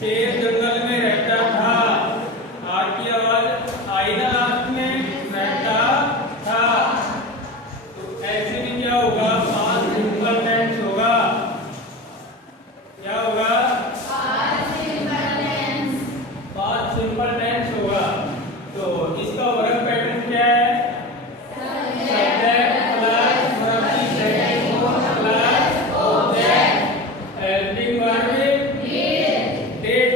शेर जंगल में रहता था। आर की आवाज आई ना लास्ट में, रहता था। तो ऐसे में क्या होगा, पास्ट सिंपल टेंस होगा। क्या होगा, पास्ट सिंपल टेंस होगा। तो इसका वर्ब पैटर्न क्या है, सब्जेक्ट प्लस वर्ब की second form plus object helping verb did.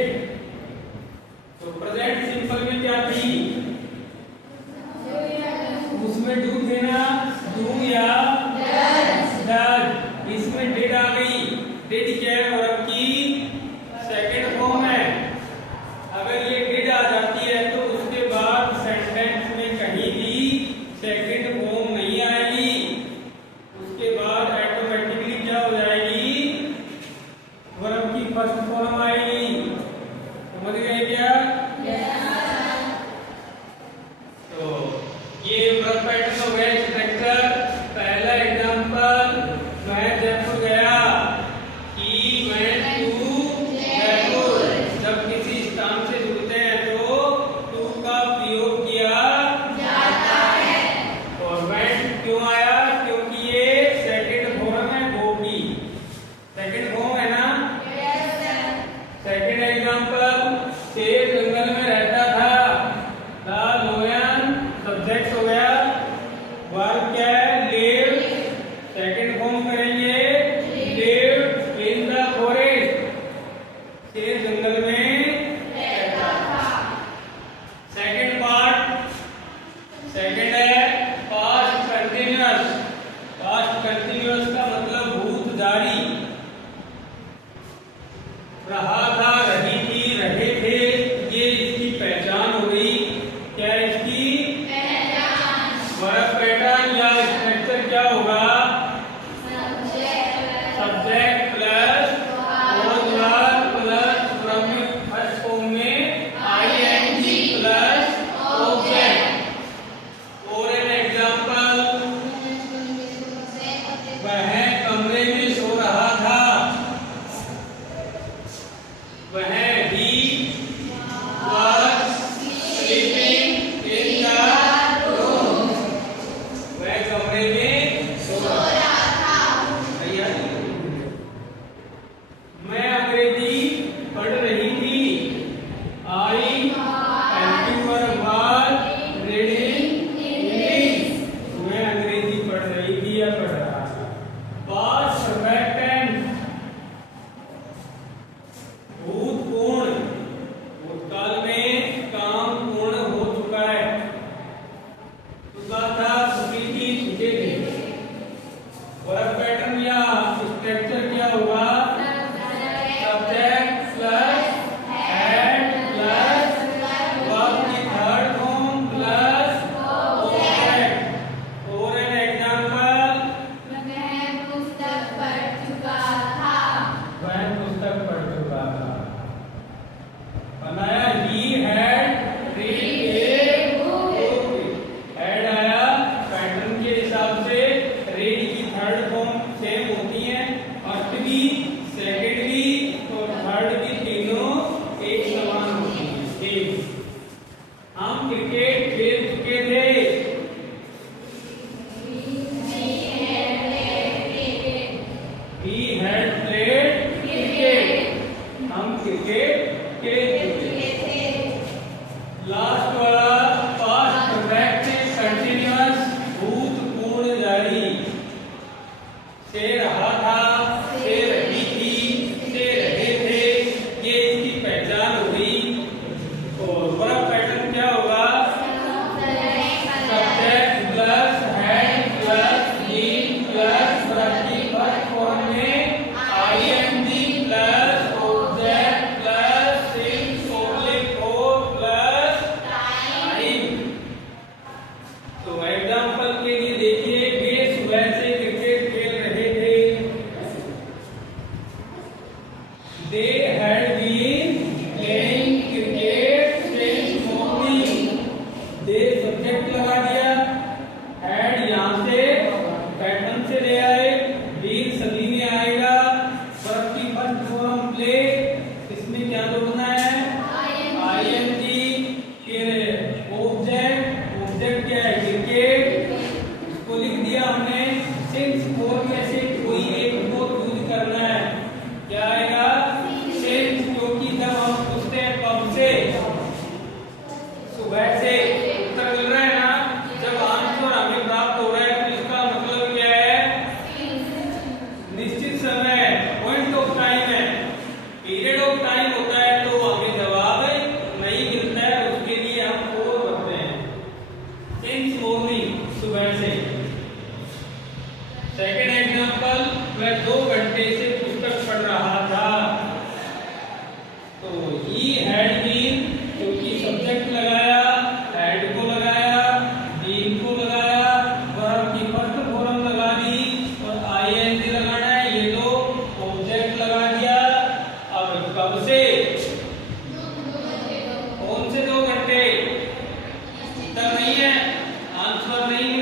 तो प्रेजेंट सिंपल में क्या थी, उसमें डू थे ना, डू या डज। इसमें डिड आ गई। डिड क्या है, वर्ब की सेकंड फॉर्म है। अगर ये डिड आ जाती है तो उसके बाद सेंटेंस में कहीं भी सेकंड फॉर्म नहीं आएगी। उसके बाद ऑटोमेटिकली क्या हो जाएगी, वर्ब की फर्स्ट फॉर्म आएगी। समझ गए क्या? तो ये वर्ब पैटर्न हो गया स्ट्रक्चर। पहला एग्जांपल, मैं जयपुर गया, ही वेंट टू जयपुर। जब किसी स्थान से जुड़ते हैं तो टू का प्रयोग किया जाता है। और वेंट क्यों आया, क्योंकि ये सेकंड फॉर्म है गो की। सेकंड फॉर्म है ना। सेकंड एग्जांपल, शेर जंगल में रहता था। द लायन सब्जेक्ट हो गया। वर्ब क्या है, लिव। सेकंड फॉर्म करेंगे, लिव इन द फॉरेस्ट। शेर जंगल में रहता था। सेकंड पार्ट, सेकंड है पास्ट कंटिन्यूअस। पास्ट कंटिन्यूअस का मतलब भूत जारी। रहा था, रही थी, रहे थे, ये इसकी पहचान हो गई। क्या इसकी पहचान? वर्ब पैटर्न या स्ट्रक्चर क्या होगा, subject plus verb plus verb में फर्स्ट फॉर्म में आईएनजी प्लस ऑब्जेक्ट। और एन एग्जांपल, वह कमरे में सो रहा था। वह ही was sleeping in the room। वह कमरे में सो रहा था। मैं अंग्रेजी पढ़ रही थी। I and you were reading English। मैं अंग्रेजी पढ़ रही थी या पढ़ रहा था। Past perfect tense, भूतपूर्ण, भूतकाल में काम पूर्ण हो चुका है। सुबह था, सुबह थी, सुबह थे। वर्ब पैटर्न या स्ट्रक्चर क्या होगा, subject plus had plus verb की थर्ड फॉर्म प्लस ऑब्जेक्ट। और एन एग्जांपल, वह पुस्तक पढ़ चुका था। बनाया, he had read a book। had आया, पैटर्न के हिसाब से read की थर्ड फॉर्म सेम होती है। फर्स्ट भी, सेकंड भी और थर्ड भी, तीनों एक समान होती है। हम क्रिकेट खेल चुके थे। He had played cricket। हम क्रिकेट खेल चुके थे। लास्ट वाला पास्ट परफेक्ट कंटिन्यूअस, भूतपूर्ण जारी। से रहा था, से रही थी, से रहे थे, ये इसकी पहचान हो गई। और वर्ब पैटर्न क्या होगा, subject plus had plus been plus verb की फर्स्ट फॉर्म में ING plus object plus since oblique O plus time. तो एग्जांपल के लिए देखिए, वे सुबह से क्रिकेट खेल रहे थे। They had been playing cricket since morning. They subject लगा दिया, हैड यहां से पैटर्न से ले आए, बीन सभी में आएगा। वर्ब की फर्स्ट फॉर्म प्ले, इसमें क्या जोड़ना कब से? कौन से 2 घंटे? उत्तर नहीं है, आंसर नहीं